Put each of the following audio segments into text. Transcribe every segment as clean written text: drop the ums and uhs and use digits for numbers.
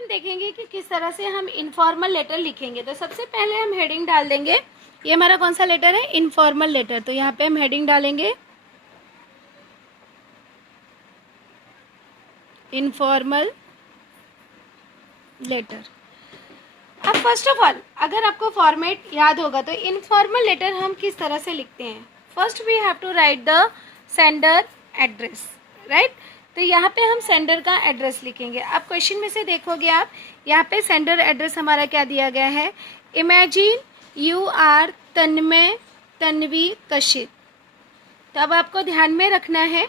हम देखेंगे कि किस तरह से हम इनफॉर्मल लेटर लिखेंगे। तो सबसे पहले हम हेडिंग डाल देंगे, ये हमारा कौन सा लेटर है, इनफॉर्मल लेटर। तो यहाँ पे हम हेडिंग डालेंगे इनफॉर्मल लेटर। अब फर्स्ट ऑफ ऑल अगर आपको फॉर्मेट याद होगा तो इनफॉर्मल लेटर हम किस तरह से लिखते हैं। First we have to write the sender address, right. तो यहाँ पे हम सेंडर का एड्रेस लिखेंगे। अब क्वेश्चन में से देखोगे आप, यहाँ पे सेंडर एड्रेस हमारा क्या दिया गया है, इमेजिन यू आर तन्मय तन्वी कशित। तो अब आपको ध्यान में रखना है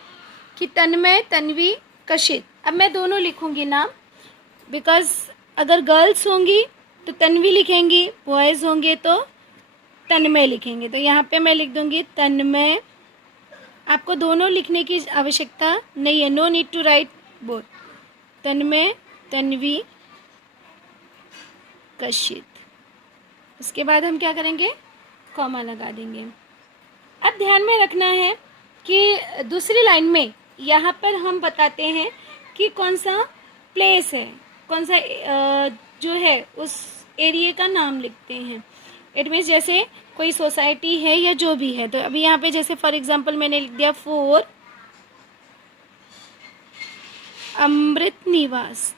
कि तन्मय तन्वी कशित। अब मैं दोनों लिखूंगी नाम, बिकॉज अगर गर्ल्स होंगी तो तन्वी लिखेंगी, बॉयज़ होंगे तो तन्मय लिखेंगे। तो यहाँ पे मैं लिख दूंगी तन्मय। आपको दोनों लिखने की आवश्यकता नहीं है, no need to write both. Tanmay Tanvi Kashit. उसके बाद हम क्या करेंगे, कॉमा लगा देंगे। अब ध्यान में रखना है कि दूसरी लाइन में यहाँ पर हम बताते हैं कि कौन सा प्लेस है, कौन सा जो है उस एरिया का नाम लिखते हैं। इट मीन्स जैसे कोई सोसाइटी है या जो भी है। तो अभी यहाँ पे जैसे फॉर एग्जांपल मैंने लिख दिया 4 अमृत निवास।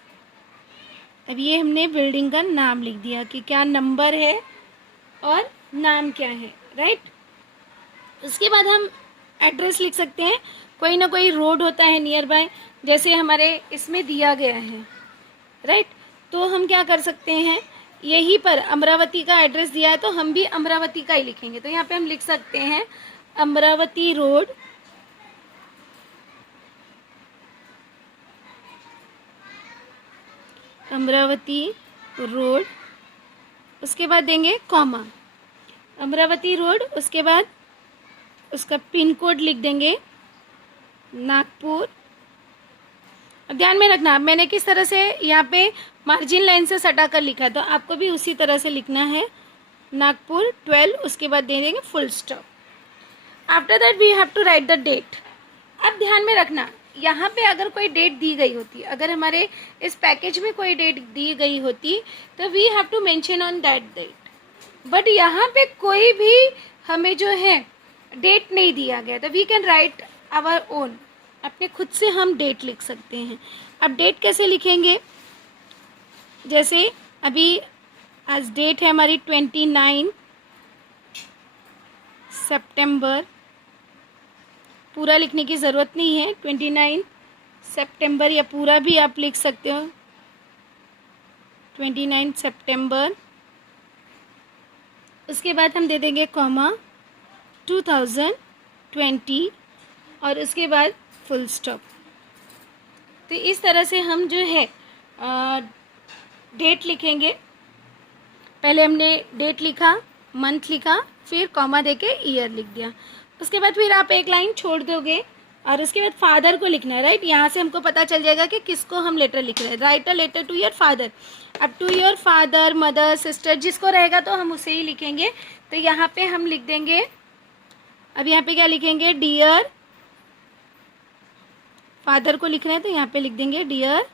अब ये हमने बिल्डिंग का नाम लिख दिया कि क्या नंबर है और नाम क्या है, राइट। उसके बाद हम एड्रेस लिख सकते हैं, कोई ना कोई रोड होता है नियर बाय, जैसे हमारे इसमें दिया गया है, राइट। तो हम क्या कर सकते हैं, यहीं पर अमरावती का एड्रेस दिया है तो हम भी अमरावती का ही लिखेंगे। तो यहाँ पे हम लिख सकते हैं अमरावती रोड, अमरावती रोड। उसके बाद देंगे कॉमा, अमरावती रोड। उसके बाद उसका पिन कोड लिख देंगे नागपुर। अब ध्यान में रखना मैंने किस तरह से यहाँ पे मार्जिन लाइन से सटा कर लिखा, तो आपको भी उसी तरह से लिखना है, नागपुर 12। उसके बाद दे देंगे full stop. After that we have to write the date. अब ध्यान में रखना यहाँ पे अगर कोई डेट दी गई होती, अगर हमारे इस पैकेज में कोई डेट दी गई होती तो we have to mention on that date. But यहाँ पे कोई भी हमें जो है डेट नहीं दिया गया, तो we can write our own, अपने खुद से हम डेट लिख सकते हैं। अब डेट कैसे लिखेंगे, जैसे अभी आज डेट है हमारी 29 सितंबर। पूरा लिखने की ज़रूरत नहीं है, 29 सितंबर, या पूरा भी आप लिख सकते हो 29 सितंबर। उसके बाद हम दे देंगे कॉमा 2020 और उसके बाद फुल स्टॉप। तो इस तरह से हम जो है डेट लिखेंगे। पहले हमने डेट लिखा, मंथ लिखा, फिर कॉमा देके ईयर लिख दिया। उसके बाद फिर आप एक लाइन छोड़ दोगे और उसके बाद फादर को लिखना है, राइट। यहाँ से हमको पता चल जाएगा कि किसको हम लेटर लिख रहे हैं। Write a letter to your father. अब to your father, mother, sister, जिसको रहेगा तो हम उसे ही लिखेंगे। तो यहाँ पे हम लिख देंगे, अब यहाँ पे क्या लिखेंगे, डियर फादर को लिख रहे हैं तो यहाँ पे लिख देंगे डियर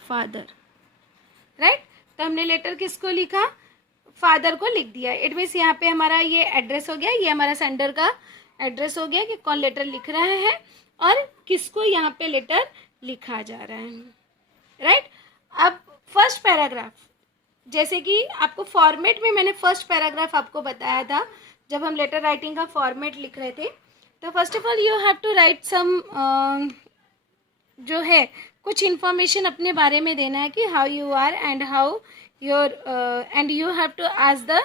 फादर, राइट। तो हमने लेटर किसको लिखा, फादर को लिख दिया। इट मीन्स यहाँ पे हमारा ये एड्रेस हो गया, ये हमारा सेंडर का एड्रेस हो गया कि कौन लेटर लिख रहा है और किसको यहाँ पे लेटर लिखा जा रहा है, राइट। अब फर्स्ट पैराग्राफ, जैसे कि आपको फॉर्मेट में मैंने फर्स्ट पैराग्राफ आपको बताया था जब हम लेटर राइटिंग का फॉर्मेट लिख रहे थे। तो first of all you have to write some जो है कुछ इन्फॉर्मेशन अपने बारे में देना है कि how you are and how your and you have to ask the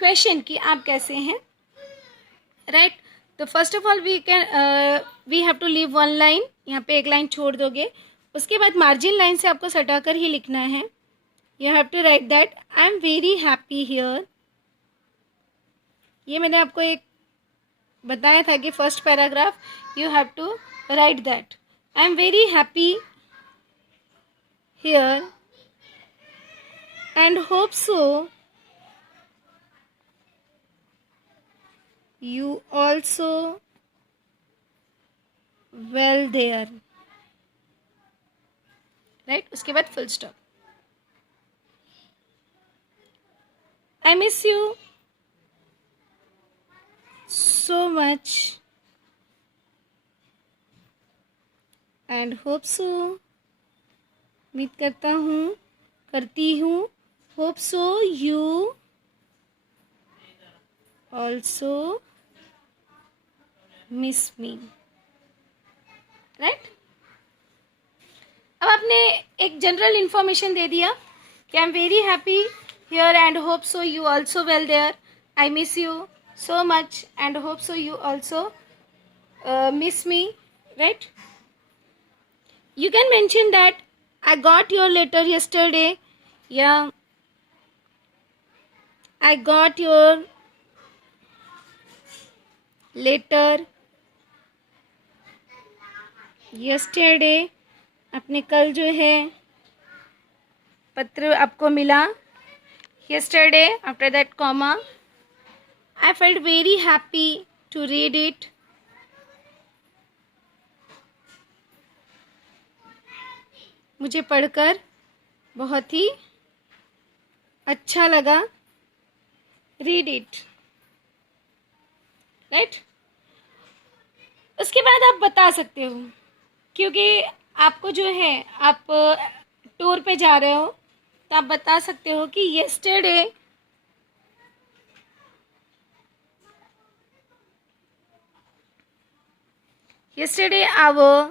question कि आप कैसे हैं, राइट। तो first of all we have to leave one line, यहाँ पे एक लाइन छोड़ दोगे। उसके बाद मार्जिन लाइन से आपको सटाकर ही लिखना है। You have to write that I am very happy here. ये मैंने आपको एक बताया था कि first paragraph you have to write that I am very happy here and hope so you also well there, right। उसके बाद full stop. I miss you so much and hope so. उम्मीद करता हूँ, करती हूँ. Hope so you also miss me. Right? अब आपने एक जनरल इन्फॉर्मेशन दे दिया कि I am very happy here and hope so you also well there. I miss you so much and hope so you also miss me. Right? You can mention that I got your letter yesterday. Yeah, I got your letter yesterday. आपने कल जो है पत्र आपको मिला. Yesterday, after that comma, I felt very happy to read it. मुझे पढ़कर बहुत ही अच्छा लगा. Read it. राइट? उसके बाद आप बता सकते हो, क्योंकि आपको जो है आप टूर पे जा रहे हो, तो आप बता सकते हो कि yesterday our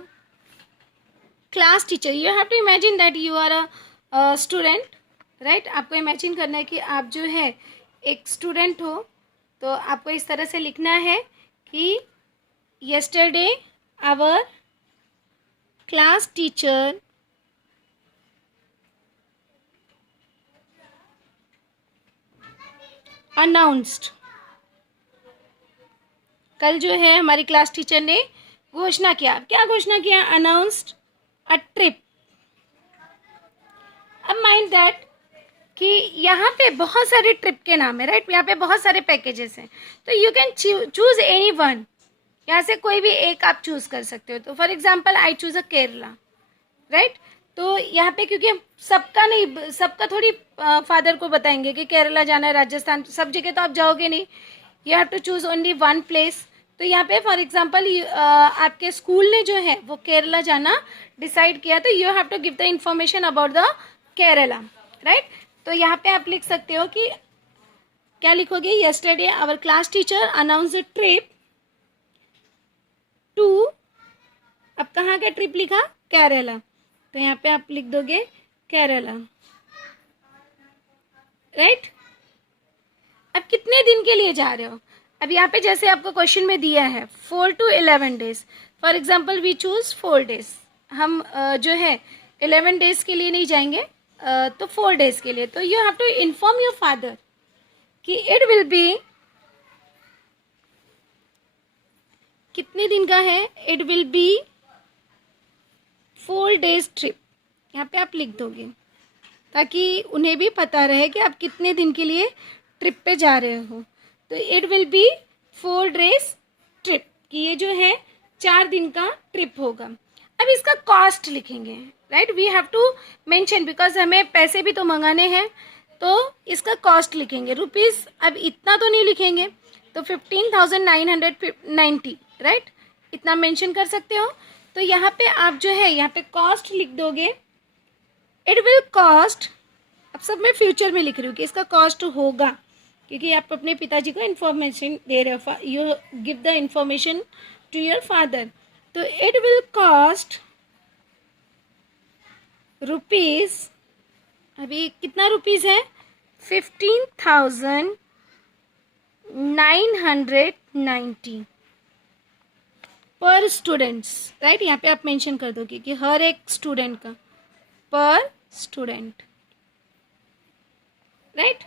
class teacher. You have to imagine that you are a student. Right? आपको इमेजिन करना है कि आप जो है एक स्टूडेंट हो, तो आपको इस तरह से लिखना है कि yesterday our class teacher announced. कल जो है हमारी क्लास टीचर ने घोषणा किया. क्या घोषणा किया? Announced a trip. अब माइंड दैट कि यहाँ पे बहुत सारे ट्रिप के नाम है. राइट? यहाँ पे बहुत सारे पैकेजेस हैं, तो you can choose any one. यहाँ से कोई भी एक आप चूज कर सकते हो. तो for example I choose a Kerala. Right? तो यहाँ पे क्योंकि हम सबका नहीं, सबका थोड़ी फादर को बताएंगे कि केरला जाना है, राजस्थान, सब जगह तो आप जाओगे नहीं. You have to choose only one place. तो यहाँ पे फॉर एग्जाम्पल आपके स्कूल ने जो है वो केरला जाना डिसाइड किया, तो you have to give the information about the Kerala. Right? तो यहाँ पे आप लिख सकते हो कि क्या लिखोगे? yesterday our class teacher announced a trip to. अब कहाँ का ट्रिप लिखा? केरला. तो यहाँ पे आप लिख दोगे केरला. राइट? अब कितने दिन के लिए जा रहे हो? अब यहाँ पे जैसे आपको क्वेश्चन में दिया है 4 to 11 days. For example we choose 4 days. हम जो है 11 days के लिए नहीं जाएंगे, तो 4 days के लिए. तो you have to inform your father कि इट विल बी कितने दिन का है. It will be 4 days trip. यहाँ पे आप लिख दोगे ताकि उन्हें भी पता रहे कि आप कितने दिन के लिए ट्रिप पे जा रहे हो. तो it will be 4 days trip, कि ये जो है 4 दिन का ट्रिप होगा. अब इसका कॉस्ट लिखेंगे. Right? We have to mention, because हमें पैसे भी तो मंगाने हैं, तो इसका कॉस्ट लिखेंगे. रुपीज़ अब इतना तो नहीं लिखेंगे, तो 15,990. राइट? इतना मेंशन कर सकते हो. तो यहाँ पे आप जो है यहाँ पे कॉस्ट लिख दोगे. It will cost. अब सब मैं फ्यूचर में लिख रही हूँ कि इसका कॉस्ट होगा, क्योंकि आप अपने पिताजी को इन्फॉर्मेशन दे रहे हो. You give the information to your father. तो इट विल कॉस्ट रुपीज़. अभी कितना रुपीज़ है? 15,990 पर स्टूडेंट्स. राइट? यहाँ पे आप मेंशन कर दोगे कि हर एक स्टूडेंट का, पर स्टूडेंट. राइट?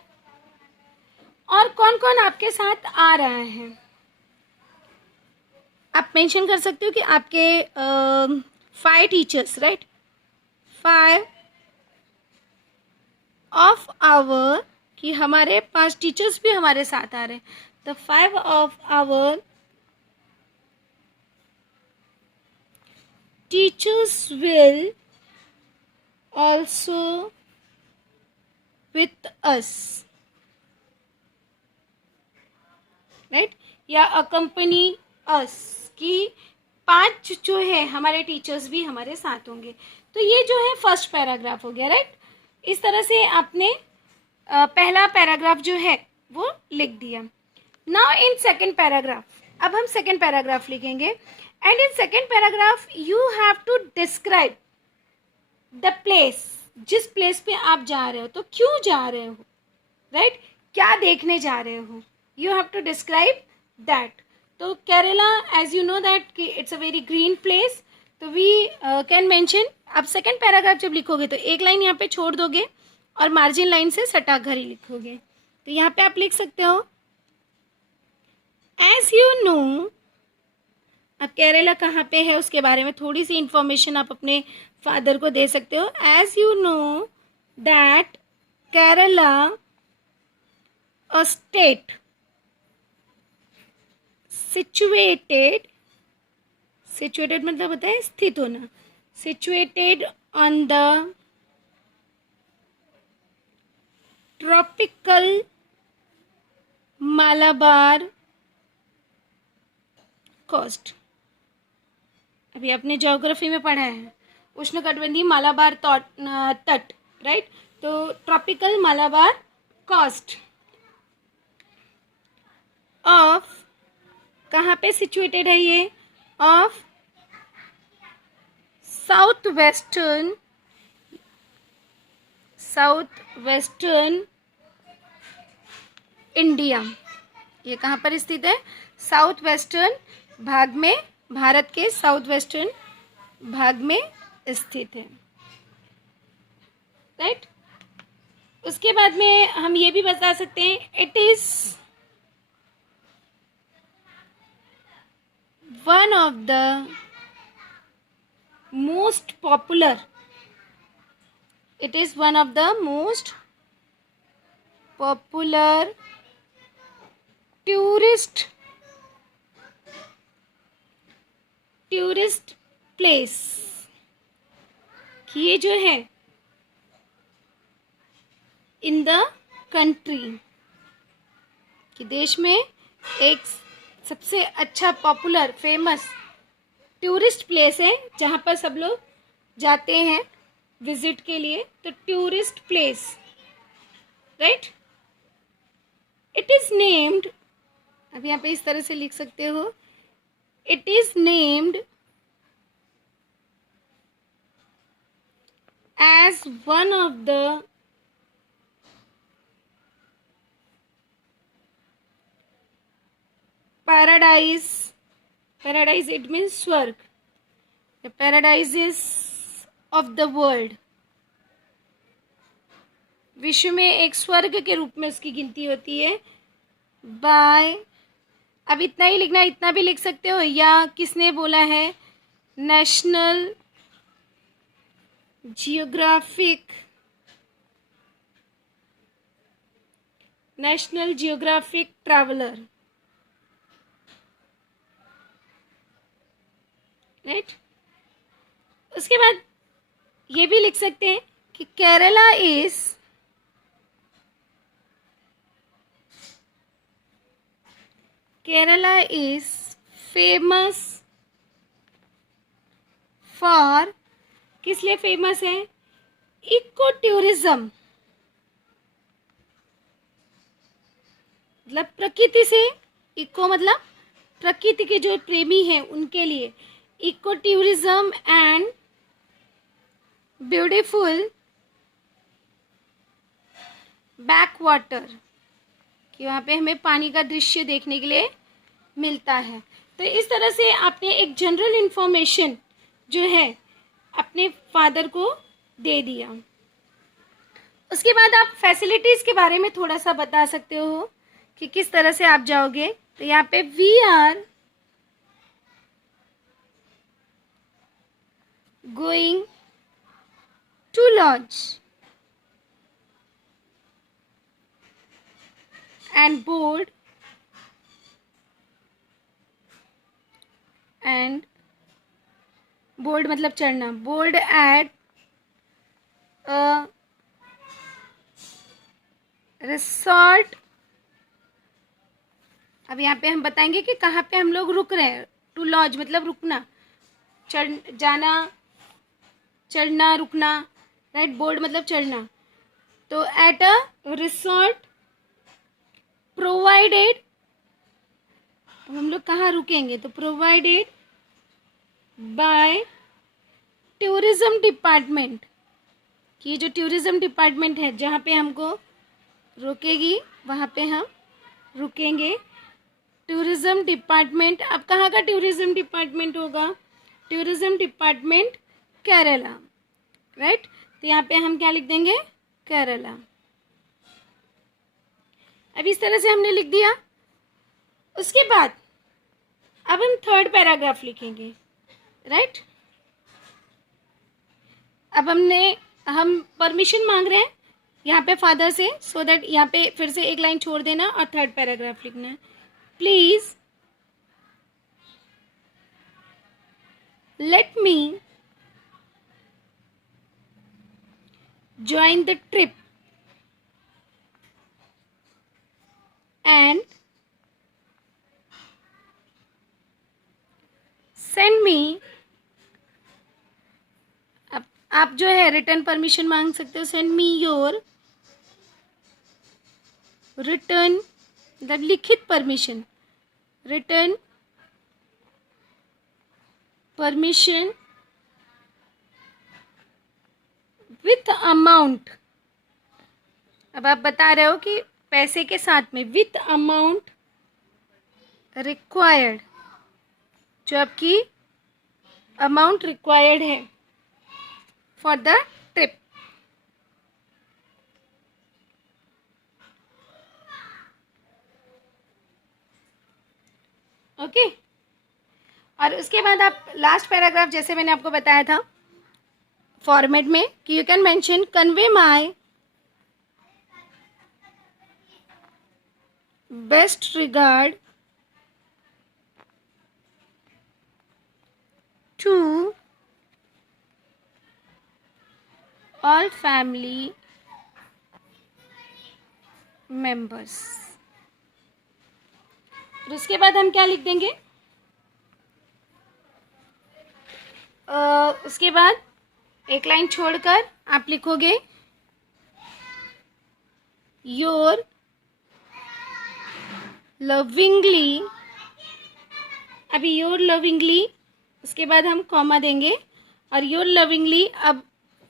और कौन कौन आपके साथ आ रहा है आप मेंशन कर सकते हो कि आपके 5 टीचर्स. राइट? 5 ऑफ आवर, कि हमारे 5 टीचर्स भी हमारे साथ आ रहे हैं. तो 5 of our teachers will also with us. Right, या अकम्पनी अस, कि 5 जो है हमारे टीचर्स भी हमारे साथ होंगे। तो ये जो है फर्स्ट पैराग्राफ हो गया, राइट। इस तरह से आपने पहला पैराग्राफ जो है वो लिख दिया। नाउ इन सेकेंड पैराग्राफ, अब हम सेकेंड पैराग्राफ लिखेंगे। And in second paragraph you have to describe the place, जिस प्लेस पे आप जा रहे हो, तो क्यों जा रहे हो, राइट, क्या देखने जा रहे हो, you have to describe that. तो Kerala, as you know that कि it's a very green place, तो वी कैन मेंशन। अब सेकेंड पैराग्राफ जब लिखोगे तो एक लाइन यहाँ पे छोड़ दोगे और मार्जिन लाइन से सटा घर ही लिखोगे। तो यहाँ पे आप लिख सकते हो एज यू नो। अब केरला कहाँ पे है उसके बारे में थोड़ी सी इंफॉर्मेशन आप अपने फादर को दे सकते हो। As you know that Kerala a state situated, situated मतलब होता है स्थित होना, situated on the tropical Malabar coast. अभी आपने ज्योग्राफी में पढ़ा है उष्णकटिबंधीय मालाबार तट, राइट। तो ट्रॉपिकल मालाबार कोस्ट ऑफ, कहाँ पे सिचुएटेड है ये, ऑफ साउथ वेस्टर्न इंडिया। ये कहाँ पर स्थित है, साउथ वेस्टर्न भाग में, भारत के साउथ वेस्टर्न भाग में स्थित है, राइट। उसके बाद में हम ये भी बता सकते हैं it is one of the most popular, it is one of the most popular tourist place, कि ये जो है इन द कंट्री, कि देश में एक सबसे अच्छा पॉपुलर फेमस टूरिस्ट प्लेस है जहाँ पर सब लोग जाते हैं विजिट के लिए। तो tourist place, right, it is named, अब यहाँ पे इस तरह से लिख सकते हो, it is named as one of the paradise, paradise it means स्वर्ग, the paradises of the world, विश्व में एक स्वर्ग के रूप में उसकी गिनती होती है। बाय, अब इतना ही लिखना, इतना भी लिख सकते हो, या किसने बोला है, national geographic, national geographic traveller, right. उसके बाद ये भी लिख सकते हैं कि केरला इज फेमस फॉर, किस लिए फेमस है, इको टूरिज्म, मतलब प्रकृति से, इको मतलब प्रकृति के जो प्रेमी हैं उनके लिए, eco tourism and beautiful back water, कि वहाँ पे हमें पानी का दृश्य देखने के लिए मिलता है। तो इस तरह से आपने एक जनरल इंफॉर्मेशन जो है अपने फादर को दे दिया। उसके बाद आप फैसिलिटीज़ के बारे में थोड़ा सा बता सकते हो कि किस तरह से आप जाओगे। तो यहाँ पे we are going to lodge and board and board मतलब चढ़ना, board at a resort अब यहाँ पे हम बताएंगे कि कहाँ पे हम लोग रुक रहे हैं। टू लॉज मतलब रुकना, जाना, चढ़ना, रुकना, राइट। बोर्ड मतलब चढ़ना। तो एट अ रिसोर्ट प्रोवाइडेड, हम लोग कहाँ रुकेंगे, तो प्रोवाइडेड बाय टूरिज्म डिपार्टमेंट, कि ये जो टूरिज्म डिपार्टमेंट है जहाँ पे हमको रोकेगी वहाँ पे हम रुकेंगे। टूरिज्म डिपार्टमेंट, अब कहाँ का टूरिज्म डिपार्टमेंट होगा, टूरिज्म डिपार्टमेंट केरला, राइट। तो यहाँ पे हम क्या लिख देंगे, केरला। अब इस तरह से हमने लिख दिया। उसके बाद अब हम थर्ड पैराग्राफ लिखेंगे, राइट। अब हम परमिशन मांग रहे हैं यहाँ पे फादर से, सो दैट यहाँ पे फिर से एक लाइन छोड़ देना और थर्ड पैराग्राफ लिखना है। Please let me join the trip and send me, अब आप जो है रिटर्न परमिशन मांग सकते हो, सेंड मी योर रिटर्न मतलब लिखित permission, return permission with amount. अब आप बता रहे हो कि पैसे के साथ में, विथ अमाउंट रिक्वायर्ड, जो आपकी अमाउंट रिक्वायर्ड है फॉर द ट्रिप। ओके। और उसके बाद आप लास्ट पैराग्राफ, जैसे मैंने आपको बताया था फॉर्मेट में, कि you can mention convey my best regard to all family members. और उसके बाद हम क्या लिख देंगे, उसके बाद एक लाइन छोड़कर आप लिखोगे योर लविंगली। अभी योर लविंगली, उसके बाद हम कॉमा देंगे और योर लविंगली। अब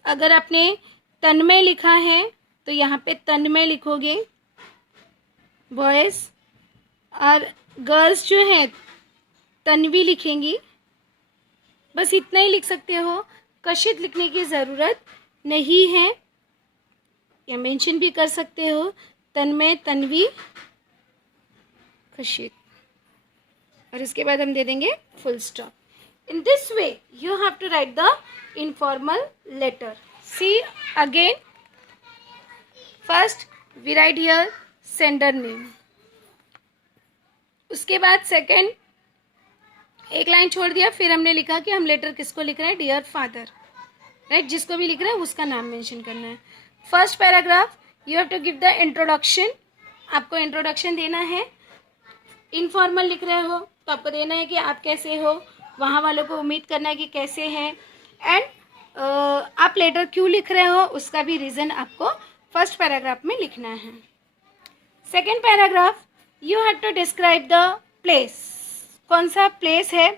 अगर आपने तन्मय लिखा है तो यहाँ पे तन्मय लिखोगे बॉयज़, और गर्ल्स जो है तन्वी लिखेंगी। बस इतना ही लिख सकते हो, कशित लिखने की ज़रूरत नहीं है, या मेंशन भी कर सकते हो तन्मय, तन्वी, कशित। और इसके बाद हम दे देंगे full stop. In this way you have to write the informal letter. See again, first we write here sender name, उसके बाद सेकंड एक लाइन छोड़ दिया, फिर हमने लिखा कि हम लेटर किसको लिख रहे हैं, डियर फादर, राइट। जिसको भी लिख रहे हैं उसका नाम मेंशन करना है। First paragraph you have to give the introduction, आपको इंट्रोडक्शन देना है। इनफॉर्मल लिख रहे हो तो आपको देना है कि आप कैसे हो, वहाँ वालों को उम्मीद करना है कि कैसे हैं, एंड आप लेटर क्यों लिख रहे हो उसका भी रीज़न आपको फर्स्ट पैराग्राफ में लिखना है। Second paragraph you have to describe the place, कौन सा प्लेस है,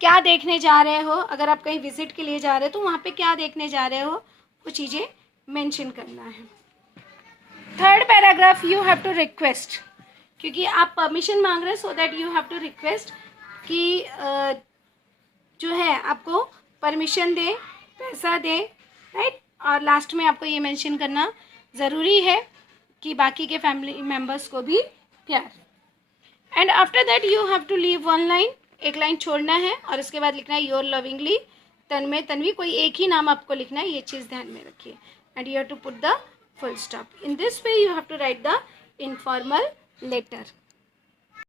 क्या देखने जा रहे हो। अगर आप कहीं विजिट के लिए जा रहे हो तो वहाँ पे क्या देखने जा रहे हो, वो चीज़ें मेंशन करना है। Third paragraph you have to request, क्योंकि आप परमिशन मांग रहे हैं, so that you have to request कि जो है आपको परमिशन दे, पैसा दे, राइट। और लास्ट में आपको ये मेंशन करना ज़रूरी है कि बाकी के फैमिली मेम्बर्स को भी प्यार। And after that you have to leave one line, एक लाइन छोड़ना है और उसके बाद लिखना है योर लविंगली तन्मय, तन्वी, कोई एक ही नाम आपको लिखना है, ये चीज़ ध्यान में रखिए। And you have to put the full stop. In this way you have to write the informal letter.